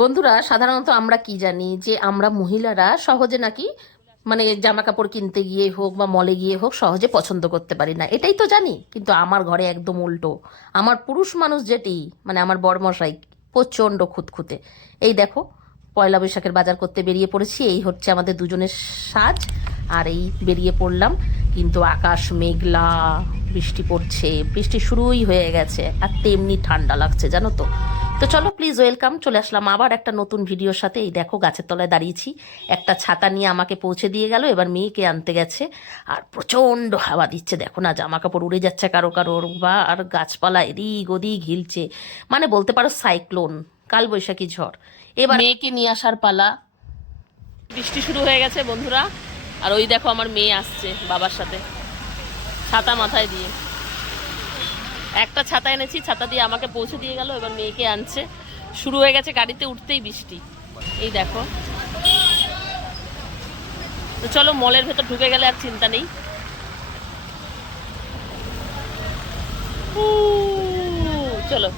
বন্ধুরা, সাধারণত আমরা কি জানি যে আমরা মহিলারা সহজে নাকি মানে জামা কাপড় কিনতে গিয়ে হোক বা মলে গিয়ে হোক সহজে পছন্দ করতে পারি না, এটাই তো জানি। কিন্তু আমার ঘরে একদম উল্টো। আমার পুরুষ মানুষ যেটি মানে আমার বরমশাই প্রচণ্ড খুঁতখুঁতে। এই দেখো, পয়লা বৈশাখের বাজার করতে বেরিয়ে পড়েছি, এই হচ্ছে আমাদের দুজনের সাজ। আর এই বেরিয়ে পড়লাম, কিন্তু আকাশ মেঘলা, বৃষ্টি পড়ছে, বৃষ্টি শুরুই হয়ে গেছে, আর তেমনি ঠান্ডা লাগছে জানো তো। তো চলো প্লিজ ওয়েলকাম, চলে আসলাম আবার একটা নতুন ভিডিওর সাথে। এই দেখো গাছের তলায় দাঁড়িয়েছি, একটা ছাতা নিয়ে আমাকে পৌঁছে দিয়ে গেল, এবার মেয়েকে আনতে গেছে। আর প্রচণ্ড হাওয়া দিচ্ছে, দেখো না, জামা কাপড় উড়ে যাচ্ছে কারো কারোর, বা আর গাছপালা এদিক ওদিক হিলছে, মানে বলতে পারো সাইক্লোন, কালবৈশাখী ঝড়। এবার মেয়েকে নিয়ে আসার পালা। বৃষ্টি শুরু হয়ে গেছে বন্ধুরা, আর ওই দেখো আমার মেয়ে আসছে বাবার সাথে ছাতা মাথায় দিয়ে। একটা ছাতা এনেছি, ছাতা দিয়ে আমাকে পৌঁছে দিয়ে গেল, এবার মেয়েকে আনছে। শুরু হয়ে গেছে, গাড়িতে উঠতেই বৃষ্টি। এই দেখো। তো চলো মলের ভেতর ঢুকে গেলে আর চিন্তা নেই। চলো,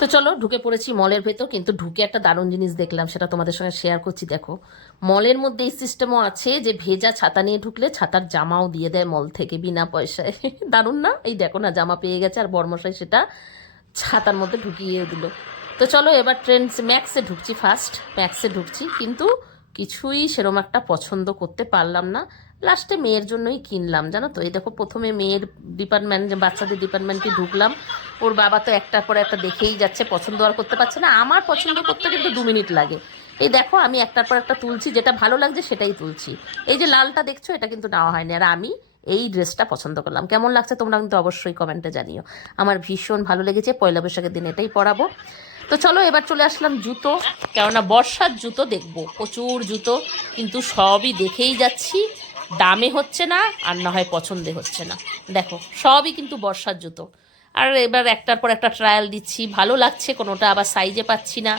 তো চলো ঢুকে পড়েছি মলের ভেতর। কিন্তু ঢুকে একটা দারুণ জিনিস দেখলাম, সেটা তোমাদের সঙ্গে শেয়ার করছি। দেখো, মলের মধ্যে এই সিস্টেমও আছে যে ভেজা ছাতা নিয়ে ঢুকলে ছাতার জামাও দিয়ে দেয় মল থেকে বিনা পয়সায়। দারুণ না? এই দেখো না, জামা পেয়ে গেছে, আর বরমশাই সেটা ছাতার মধ্যে ঢুকিয়ে দিল। তো চলো এবার ট্রেন্ডস ম্যাক্সে ঢুকছি, ফার্স্ট ম্যাক্সে ঢুকছি, কিন্তু কিছুই সেরম একটা পছন্দ করতে পারলাম না। লাস্টে মেয়ের জন্যই কিনলাম জানো তো। এই দেখো, প্রথমে মেয়ের ডিপার্টমেন্ট, বাচ্চাদের ডিপার্টমেন্টে ঢুকলাম। ওর বাবা তো একটার পর একটা দেখেই যাচ্ছে, পছন্দ আর করতে পারছে না। আমার পছন্দ করতে কিন্তু 2 মিনিট লাগে। এই দেখো, আমি একটার পর একটা তুলছি, যেটা ভালো লাগছে সেটাই তুলছি। এই যে লালটা দেখছো, এটা কিন্তু নেওয়া হয়নি, আর আমি এই ড্রেসটা পছন্দ করলাম। কেমন লাগছে তোমরা কিন্তু অবশ্যই কমেন্টে জানিও। আমার ভীষণ ভালো লেগেছে, পয়লা বৈশাখের দিন এটাই পরাবো। তো চলো এবার চলে আসলাম জুতো, কেননা বর্ষার জুতো দেখবো, প্রচুর জুতো, কিন্তু সবই দেখেই যাচ্ছি, দামে হচ্ছে না, আর না হয় পছন্দে হচ্ছে না। দেখো সবই কিন্তু বর্ষার জুতো। আর এবার একটার পর একটা ট্রায়াল দিচ্ছি, ভালো লাগছে কোনোটা, আবার সাইজে পাচ্ছি না।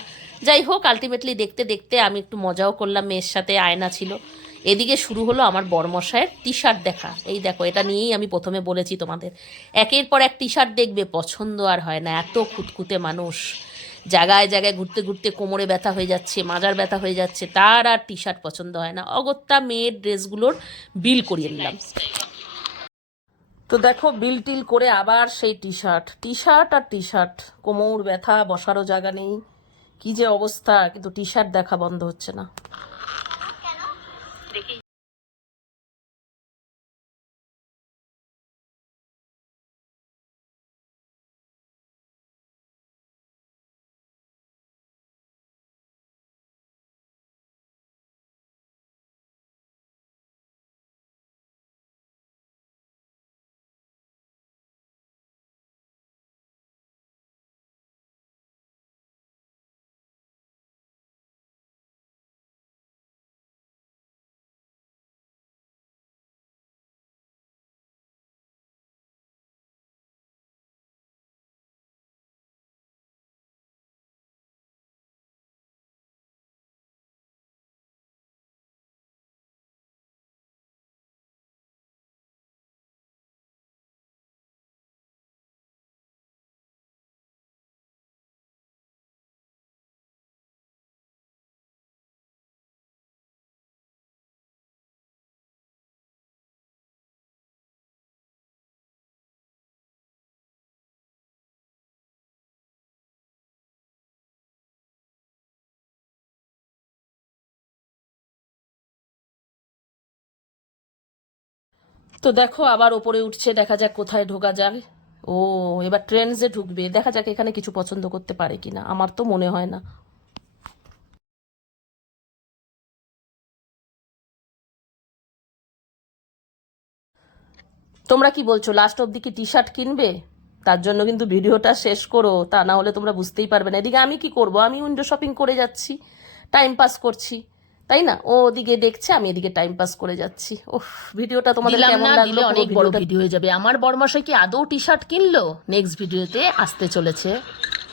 যাই হোক, আলটিমেটলি দেখতে দেখতে আমি একটু মজাও করলাম, মেয়ের সাথে আয়না ছিল। এদিকে শুরু হলো আমার বরমশায়ের টি শার্ট দেখা। এই দেখো, এটা নিয়েই আমি প্রথমে বলেছি তোমাদের, একের পর এক টি শার্ট দেখবে, পছন্দ আর হয় না, এত খুঁতখুঁতে মানুষ। জায়গায় জায়গায় ঘুরতে ঘুরতে কোমরে ব্যথা হয়ে যাচ্ছে, মাজার ব্যথা হয়ে যাচ্ছে, তার আর টি শার্ট পছন্দ হয় না। অগত্যা মেয়ের ড্রেসগুলোর বিল করিয়ে নিলাম। তো দেখো, বিল টিল করে আবার সেই টি শার্ট, টি শার্ট আর টি শার্ট, কোমর ব্যথা, বসারও জায়গা নেই, কি যে অবস্থা, কিন্তু টি শার্ট দেখা বন্ধ হচ্ছে না। তো দেখো আবার ওপরে উঠছে, দেখা যাক কোথায় ঢোকা যায়। ও, এবার ট্রেন্ডসে ঢুকবে, দেখা যাক এখানে কিছু পছন্দ করতে পারে কিনা, আমার তো মনে হয় না। তোমরা কি বলছো, লাস্ট অবধি কি টি শার্ট কিনবে? তার জন্য কিন্তু ভিডিওটা শেষ করো, তা না হলে তোমরা বুঝতেই পারবে না। এদিকে আমি কি করব, আমি উইন্ডো শপিং করে যাচ্ছি, টাইম পাস করছি, তাই না? ও ওদিকে দেখছে, আমি এদিকে টাইম পাস করে যাচ্ছি। ওহ, ভিডিওটা তোমাদের কেমন লাগলো? অনেক বড় ভিডিও হয়ে যাবে। আমার বড়মশাই কি আদৌ টি শার্ট কিনলো? নেক্সট ভিডিওতে আসতে চলেছে।